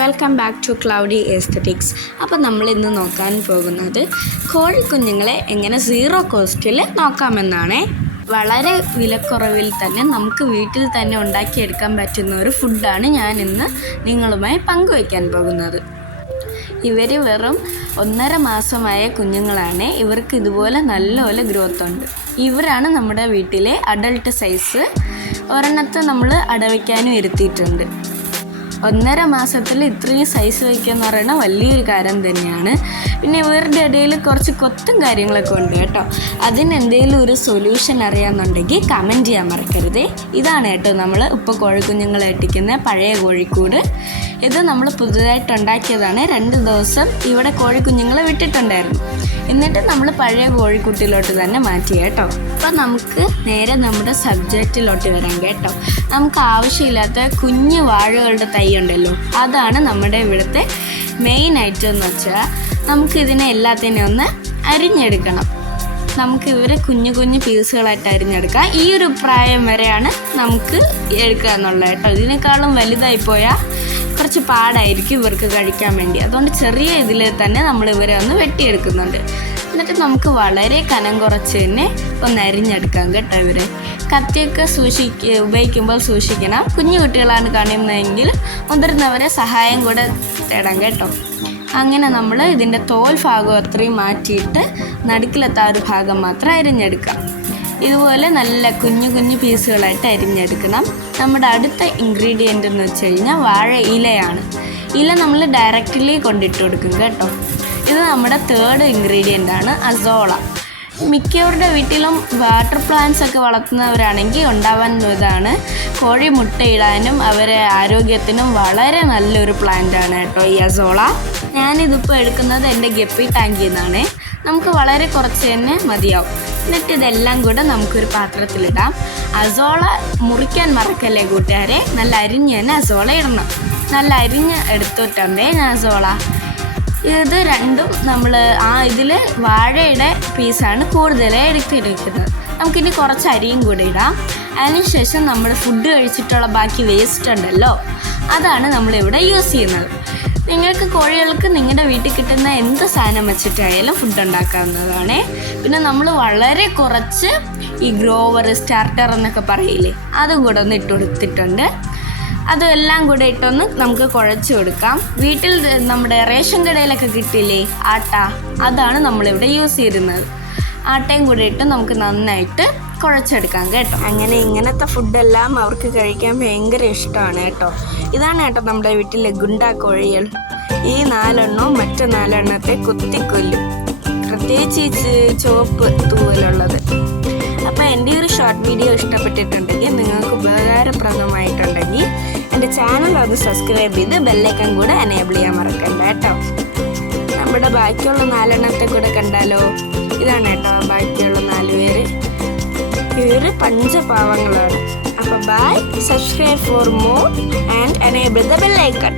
Welcome back to cloudy aesthetics. അപ്പോൾ നമ്മൾ ഇന്ന് നോക്കാൻ പോകുന്നത് കോഴിക്കുഞ്ഞുങ്ങളെ എങ്ങനെ സീറോ കോസ്റ്റിൽ നോക്കാമെന്നാണ്. വളരെ വിലക്കുറവിൽ തന്നെ നമുക്ക് വീട്ടിൽ തന്നെ ഉണ്ടാക്കിയെടുക്കാൻ പറ്റുന്ന ഒരു ഫുഡാണ് ഞാൻ ഇന്ന് നിങ്ങളുമായി പങ്കുവയ്ക്കാൻ പോകുന്നത്. ഇവർ വെറും 1.5 മാസമായ കുഞ്ഞുങ്ങളാണ്. ഇവർക്ക് ഇതുപോലെ നല്ലപോലെ ഗ്രോത്ത് ഉണ്ട്. ഇവരാണ് നമ്മുടെ വീട്ടിലെ അഡൾട്ട് സൈസ്. ഒരെണ്ണത്തെ നമ്മൾ അടവയ്ക്കാനും ഇരുത്തിയിട്ടുണ്ട്. 1.5 മാസത്തിൽ ഇത്രയും സൈസ് വയ്ക്കുക എന്ന് പറയുന്നത് വലിയൊരു കാര്യം തന്നെയാണ്. പിന്നെ ഇവരുടെ ഇടയിൽ കുറച്ച് കൊത്തും കാര്യങ്ങളൊക്കെ ഉണ്ട് കേട്ടോ. അതിനെന്തെങ്കിലും ഒരു സൊല്യൂഷൻ അറിയാമെന്നുണ്ടെങ്കിൽ കമൻറ്റ് ചെയ്യാൻ മറക്കരുത്. ഇതാണ് കേട്ടോ നമ്മൾ ഇപ്പോൾ കോഴിക്കുഞ്ഞുങ്ങളെ ഇട്ടിക്കുന്ന പഴയ കോഴിക്കൂട്. ഇത് നമ്മൾ പുതുതായിട്ട് ഉണ്ടാക്കിയതാണ്. 2 ദിവസം ഇവിടെ കോഴിക്കുഞ്ഞുങ്ങളെ വിട്ടിട്ടുണ്ടായിരുന്നു. എന്നിട്ട് നമ്മൾ പഴയ കോഴിക്കുട്ടിലോട്ട് തന്നെ മാറ്റി കേട്ടോ. അപ്പം നമുക്ക് നേരെ നമ്മുടെ സബ്ജക്റ്റിലോട്ട് വരാം കേട്ടോ. നമുക്ക് ആവശ്യമില്ലാത്ത കുഞ്ഞു വാഴകളുടെ തൈ ഉണ്ടല്ലോ, അതാണ് നമ്മുടെ ഇവിടുത്തെ മെയിൻ ഐറ്റം എന്ന് വെച്ചാൽ നമുക്കിതിനെ എല്ലാത്തിനെയും ഒന്ന് അരിഞ്ഞെടുക്കണം. നമുക്ക് ഇവരെ കുഞ്ഞു കുഞ്ഞു പീസുകളായിട്ട് അരിഞ്ഞെടുക്കാം. ഈ ഒരു പ്രായം വരെയാണ് നമുക്ക് എടുക്കുക എന്നുള്ളത് കേട്ടോ. ഇതിനേക്കാളും വലുതായി പോയാൽ കുറച്ച് പാടായിരിക്കും ഇവർക്ക് കഴിക്കാൻ വേണ്ടി. അതുകൊണ്ട് ചെറിയ ഇതിൽ തന്നെ നമ്മൾ ഇവരെ ഒന്ന് വെട്ടിയെടുക്കുന്നുണ്ട്. എന്നിട്ട് നമുക്ക് വളരെ കനം കുറച്ച് തന്നെ ഒന്ന് അരിഞ്ഞെടുക്കാം കേട്ടോ. ഇവരെ കത്തിയൊക്കെ ഉപയോഗിക്കുമ്പോൾ സൂക്ഷിക്കണം. കുഞ്ഞു കുട്ടികളാണ് കാണുന്നതെങ്കിൽ മുതിർന്നവരെ സഹായം കൂടെ തേടാം കേട്ടോ. അങ്ങനെ നമ്മൾ ഇതിൻ്റെ തോൽ ഭാഗം അത്രയും മാറ്റിയിട്ട് നടുക്കിലത്തെ ആ ഒരു ഭാഗം മാത്രം അരിഞ്ഞെടുക്കാം. ഇതുപോലെ നല്ല കുഞ്ഞു കുഞ്ഞു പീസുകളായിട്ട് അരിഞ്ഞെടുക്കണം. നമ്മുടെ അടുത്ത ഇൻഗ്രീഡിയൻ്റ് എന്ന് വെച്ച് കഴിഞ്ഞാൽ വാഴ ഇലയാണ്. ഇല നമ്മൾ ഡയറക്റ്റ്ലി കൊണ്ടിട്ട് കൊടുക്കും കേട്ടോ. ഇത് നമ്മുടെ 3rd ഇൻഗ്രീഡിയൻ്റ് ആണ് അസോള. മിക്കവരുടെ വീട്ടിലും വാട്ടർ പ്ലാന്റ്സ് ഒക്കെ വളർത്തുന്നവരാണെങ്കിൽ ഉണ്ടാവാൻ ഇതാണ്. കോഴി മുട്ടയിടാനും അവരെ ആരോഗ്യത്തിനും വളരെ നല്ലൊരു പ്ലാന്റാണ് കേട്ടോ ഈ അസോള. ഞാനിതിപ്പോൾ എടുക്കുന്നത് എൻ്റെ ഗപ്പി ടാങ്കിൽ നിന്നാണ്. നമുക്ക് വളരെ കുറച്ച് തന്നെ മതിയാവും. എന്നിട്ട് ഇതെല്ലാം കൂടെ നമുക്കൊരു പാത്രത്തിലിടാം. അസോള മുറിക്കാൻ മറക്കല്ലേ കൂട്ടുകാരെ. നല്ല അരിഞ്ഞ് തന്നെ അസോള ഇടണം. നല്ല അരിഞ്ഞ് എടുത്തിട്ടുണ്ടേ ഞാൻ അസോള. ഇത് രണ്ടും നമ്മൾ ഇതിൽ വാഴയുടെ പീസാണ് കൂടുതലായി എടുത്തിരിക്കുന്നത്. നമുക്കിനി കുറച്ച് അരിയും കൂടി ഇടാം. അതിനുശേഷം നമ്മൾ ഫുഡ് കഴിച്ചിട്ടുള്ള ബാക്കി വേസ്റ്റ് ഉണ്ടല്ലോ, അതാണ് നമ്മളിവിടെ യൂസ് ചെയ്യുന്നത്. നിങ്ങൾക്ക് കോഴികൾക്ക് നിങ്ങളുടെ വീട്ടിൽ കിട്ടുന്ന എന്ത് സാധനം വെച്ചിട്ടായാലും ഫുഡ് ഉണ്ടാക്കാവുന്നതാണ്. പിന്നെ നമ്മൾ വളരെ കുറച്ച് ഈ ഗ്രോവർ സ്റ്റാർട്ടർ എന്നൊക്കെ പറയില്ലേ, അതും കൂടെ ഒന്ന് ഇട്ട് കൊടുത്തിട്ടുണ്ട്. അതെല്ലാം കൂടെ ഇട്ടൊന്ന് നമുക്ക് കുഴച്ച് കൊടുക്കാം. വീട്ടിൽ നമ്മുടെ റേഷൻ കടയിലൊക്കെ കിട്ടില്ലേ ആട്ട, അതാണ് നമ്മളിവിടെ യൂസ് ചെയ്യുന്നത്. ആട്ടയും കൂടെ ഇട്ട് നമുക്ക് നന്നായിട്ട് കുഴച്ചെടുക്കാം കേട്ടോ. അങ്ങനെ ഇങ്ങനത്തെ ഫുഡെല്ലാം അവർക്ക് കഴിക്കാൻ ഭയങ്കര ഇഷ്ടമാണ് കേട്ടോ. ഇതാണ് കേട്ടോ നമ്മുടെ വീട്ടിലെ ഗുണ്ടാ കോഴികൾ. ഈ 4 എണ്ണവും മറ്റു 4 എണ്ണത്തെ കുത്തിക്കൊല്ലും, പ്രത്യേകിച്ച് ഈ ചുവപ്പ് തൂവലുള്ളത്. അപ്പോൾ എൻ്റെ ഒരു ഷോർട്ട് വീഡിയോ ഇഷ്ടപ്പെട്ടിട്ടുണ്ടെങ്കിൽ, നിങ്ങൾക്ക് ഉപകാരപ്രദമായിട്ടുണ്ടെങ്കിൽ എൻ്റെ ചാനൽ അത് സബ്സ്ക്രൈബ് ചെയ്ത് ബെല്ലൈക്കൺ കൂടെ എനേബിൾ ചെയ്യാൻ മറക്കണ്ട കേട്ടോ. നമ്മുടെ ബാക്കിയുള്ള 4 എണ്ണത്തെ കൂടെ കണ്ടാലോ. ഇതാണ് കേട്ടോ ബാക്കിയുള്ള 4 പേര്. ഇവർ പഞ്ചപാവങ്ങളാണ്. അപ്പോൾ bye, subscribe for more and enable the bell icon.